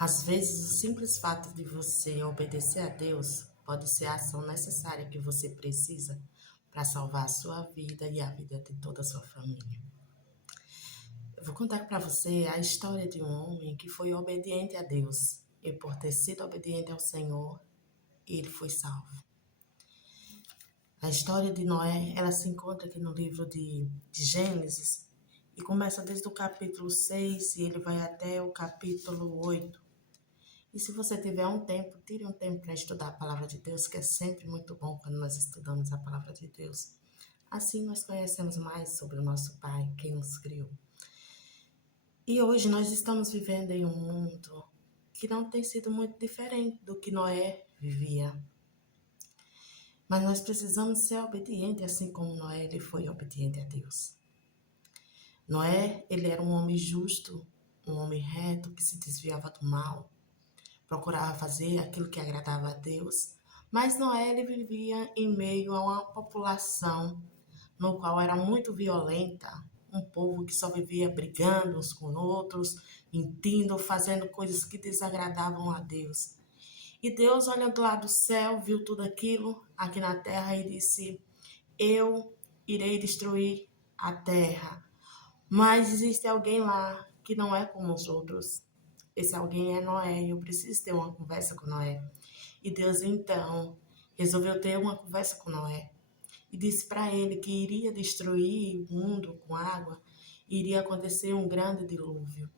Às vezes, o simples fato de você obedecer a Deus pode ser a ação necessária que você precisa para salvar a sua vida e a vida de toda a sua família. Eu vou contar para você a história de um homem que foi obediente a Deus e, por ter sido obediente ao Senhor, ele foi salvo. A história de Noé, ela se encontra aqui no livro de Gênesis e começa desde o capítulo 6 e ele vai até o capítulo 8. E se você tiver um tempo, tire um tempo para estudar a palavra de Deus, que é sempre muito bom quando nós estudamos a palavra de Deus. Assim nós conhecemos mais sobre o nosso Pai, quem nos criou. E hoje nós estamos vivendo em um mundo que não tem sido muito diferente do que Noé vivia. Mas nós precisamos ser obedientes, assim como Noé ele foi obediente a Deus. Noé, ele era um homem justo, um homem reto, que se desviava do mal, procurava fazer aquilo que agradava a Deus, mas Noé ele vivia em meio a uma população no qual era muito violenta, um povo que só vivia brigando uns com outros, mentindo, fazendo coisas que desagradavam a Deus. E Deus, olhando lá do céu, viu tudo aquilo aqui na terra e disse: Eu irei destruir a terra, mas existe alguém lá que não é como os outros. Esse alguém é Noé e eu preciso ter uma conversa com Noé. E Deus então resolveu ter uma conversa com Noé e disse para ele que iria destruir o mundo com água, iria acontecer um grande dilúvio,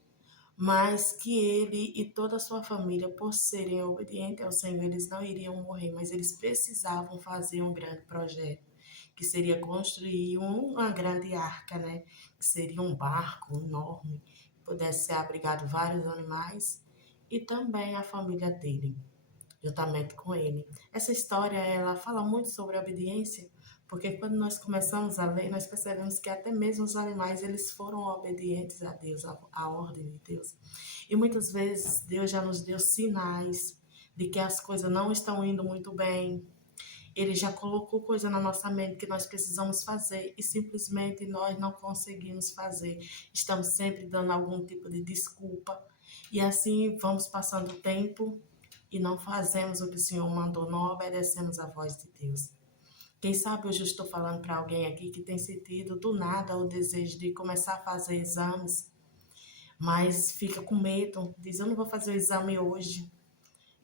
mas que ele e toda a sua família, por serem obedientes ao Senhor, eles não iriam morrer, mas eles precisavam fazer um grande projeto, que seria construir uma grande arca, né? Que seria um barco enorme, que pudesse ser abrigado vários animais e também a família dele, juntamente com ele. Essa história, ela fala muito sobre a obediência, porque quando nós começamos a ler, nós percebemos que até mesmo os animais, eles foram obedientes a Deus, à ordem de Deus. E muitas vezes Deus já nos deu sinais de que as coisas não estão indo muito bem. Ele já colocou coisa na nossa mente que nós precisamos fazer e simplesmente nós não conseguimos fazer. Estamos sempre dando algum tipo de desculpa. E assim vamos passando o tempo e não fazemos o que o Senhor mandou, não obedecemos a voz de Deus. Quem sabe hoje eu estou falando para alguém aqui que tem sentido do nada o desejo de começar a fazer exames, mas fica com medo, diz: Eu não vou fazer o exame hoje.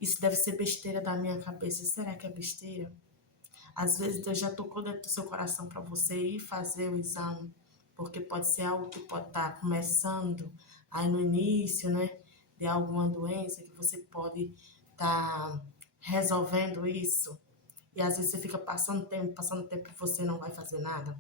Isso deve ser besteira da minha cabeça. Será que é besteira? Às vezes Deus já tocou dentro do seu coração para você ir fazer o exame, porque pode ser algo que pode estar começando aí no início, né, de alguma doença que você pode estar resolvendo isso. E às vezes você fica passando tempo e você não vai fazer nada.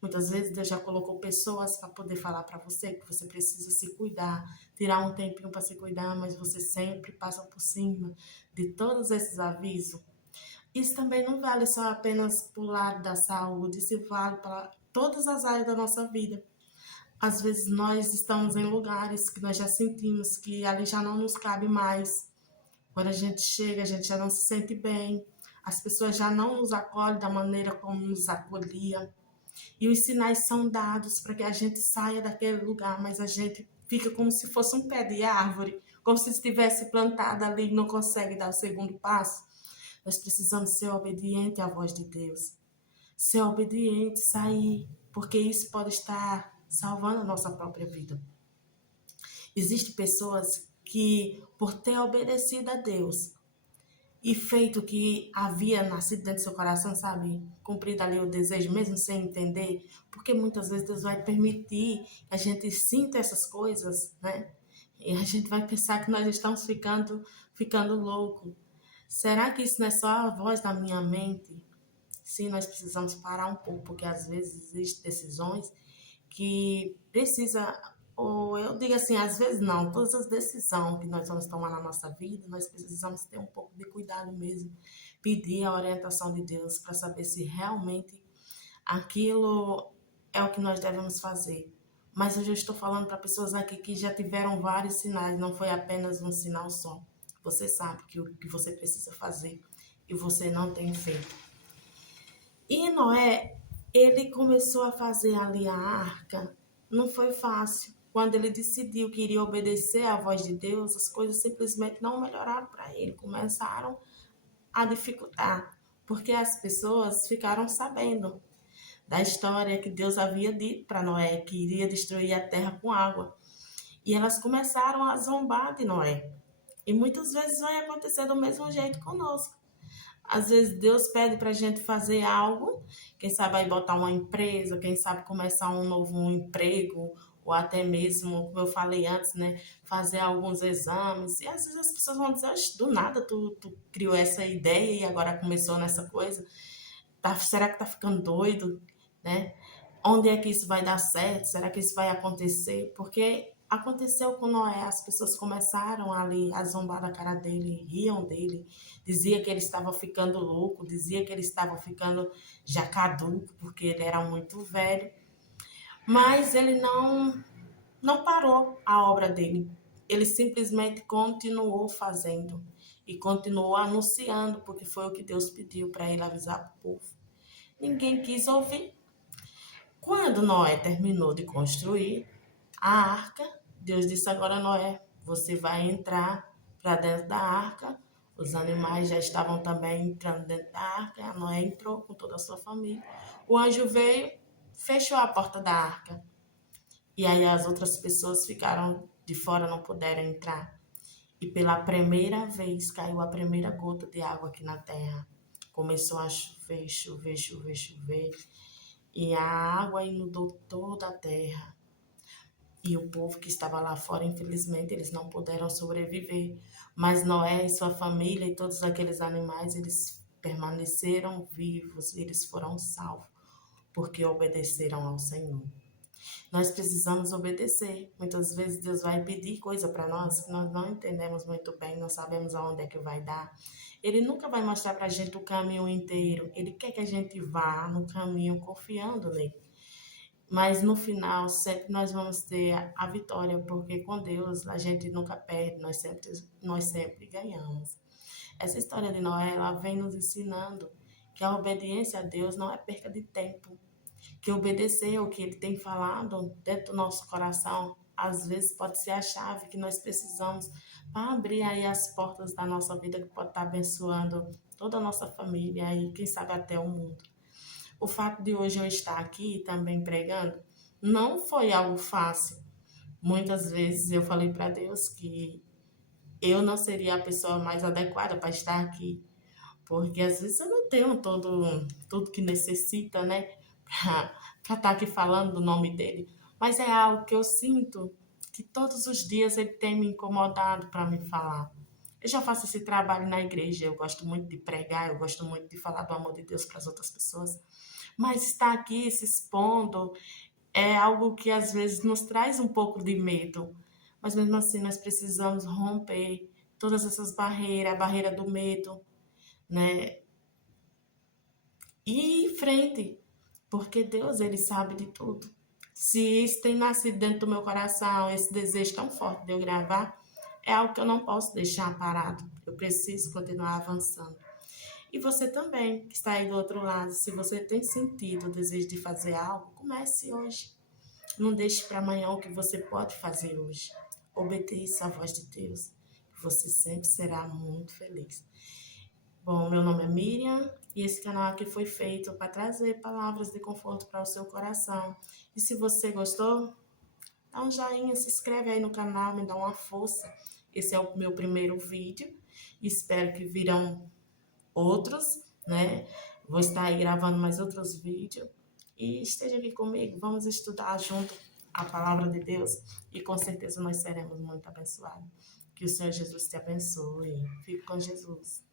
Muitas vezes Deus já colocou pessoas para poder falar para você que você precisa se cuidar, tirar um tempinho para se cuidar, mas você sempre passa por cima de todos esses avisos. Isso também não vale só apenas para o lado da saúde, isso vale para todas as áreas da nossa vida. Às vezes nós estamos em lugares que nós já sentimos que ali já não nos cabe mais. Quando a gente chega, a gente já não se sente bem. As pessoas já não nos acolhem da maneira como nos acolhia. E os sinais são dados para que a gente saia daquele lugar, mas a gente fica como se fosse um pé de árvore, como se estivesse plantado ali e não consegue dar o segundo passo. Nós precisamos ser obedientes à voz de Deus. Ser obediente, sair, porque isso pode estar salvando a nossa própria vida. Existem pessoas que, por ter obedecido a Deus e feito o que havia nascido dentro do seu coração, sabe? Cumprido ali o desejo, mesmo sem entender, porque muitas vezes Deus vai permitir que a gente sinta essas coisas, né? E a gente vai pensar que nós estamos ficando louco. Será que isso não é só a voz da minha mente? Sim, nós precisamos parar um pouco, porque às vezes existem decisões que precisa, ou eu digo assim, às vezes não, todas as decisões que nós vamos tomar na nossa vida, nós precisamos ter um pouco de cuidado mesmo, pedir a orientação de Deus para saber se realmente aquilo é o que nós devemos fazer. Mas hoje eu estou falando para pessoas aqui que já tiveram vários sinais, não foi apenas um sinal só. Você sabe que o que você precisa fazer e você não tem feito. E Noé, ele começou a fazer ali a arca, não foi fácil. quando ele decidiu que iria obedecer à voz de Deus, as coisas simplesmente não melhoraram para ele, começaram a dificultar, porque as pessoas ficaram sabendo da história que Deus havia dito para Noé, que iria destruir a terra com água. E elas começaram a zombar de Noé. E muitas vezes vai acontecer do mesmo jeito conosco. Às vezes Deus pede para a gente fazer algo, quem sabe aí botar uma empresa, quem sabe começar um novo emprego, ou até mesmo, como eu falei antes, né, fazer alguns exames. E às vezes as pessoas vão dizer, "Oxe, do nada tu criou essa ideia e agora começou nessa coisa. Será que tá ficando doido, né? Onde é que isso vai dar certo? Será que isso vai acontecer?" Porque aconteceu com Noé, as pessoas começaram ali a zombar da cara dele, riam dele, dizia que ele estava ficando louco, dizia que ele estava ficando já caduco, porque ele era muito velho. Mas ele não parou a obra dele. Ele simplesmente continuou fazendo e continuou anunciando, porque foi o que Deus pediu para ele avisar para o povo. Ninguém quis ouvir. Quando Noé terminou de construir a arca, Deus disse: agora, Noé, você vai entrar para dentro da arca. Os animais já estavam também entrando dentro da arca. A Noé entrou com toda a sua família. O anjo veio, fechou a porta da arca. E aí as outras pessoas ficaram de fora, não puderam entrar. E pela primeira vez caiu a primeira gota de água aqui na terra. Começou a chover, chover, chover, chover. E a água inundou toda a terra. E o povo que estava lá fora, infelizmente, eles não puderam sobreviver. Mas Noé e sua família e todos aqueles animais, eles permaneceram vivos, eles foram salvos, porque obedeceram ao Senhor. Nós precisamos obedecer. Muitas vezes Deus vai pedir coisa para nós que nós não entendemos muito bem, não sabemos aonde é que vai dar. Ele nunca vai mostrar para a gente o caminho inteiro. Ele quer que a gente vá no caminho confiando nele. Mas no final, sempre nós vamos ter a vitória, porque com Deus a gente nunca perde, nós sempre ganhamos. Essa história de Noé, ela vem nos ensinando que a obediência a Deus não é perca de tempo, que obedecer o que ele tem falado dentro do nosso coração, às vezes pode ser a chave que nós precisamos para abrir aí as portas da nossa vida, que pode estar abençoando toda a nossa família e quem sabe até o mundo. O fato de hoje eu estar aqui também pregando não foi algo fácil. Muitas vezes eu falei para Deus que eu não seria a pessoa mais adequada para estar aqui, porque às vezes eu não tenho tudo que necessita, né, para estar aqui falando do nome dele. Mas é algo que eu sinto que todos os dias ele tem me incomodado para me falar. Eu já faço esse trabalho na igreja, eu gosto muito de pregar, eu gosto muito de falar do amor de Deus para as outras pessoas. Mas estar aqui se expondo é algo que às vezes nos traz um pouco de medo. Mas mesmo assim nós precisamos romper todas essas barreiras, a barreira do medo, né? E ir em frente, porque Deus, ele sabe de tudo. Se isso tem nascido dentro do meu coração, esse desejo tão forte de eu gravar, é algo que eu não posso deixar parado. Eu preciso continuar avançando. E você também, que está aí do outro lado, se você tem sentido o desejo de fazer algo, comece hoje. Não deixe para amanhã o que você pode fazer hoje. Obedeça a voz de Deus. Você sempre será muito feliz. Bom, meu nome é Miriam e esse canal aqui foi feito para trazer palavras de conforto para o seu coração. E se você gostou, dá um joinha, se inscreve aí no canal, me dá uma força. Esse é o meu primeiro vídeo. Espero que virão outros, né? Vou estar aí gravando mais outros vídeos. E esteja aqui comigo, vamos estudar junto a palavra de Deus e com certeza nós seremos muito abençoados. Que o Senhor Jesus te abençoe. Fique com Jesus.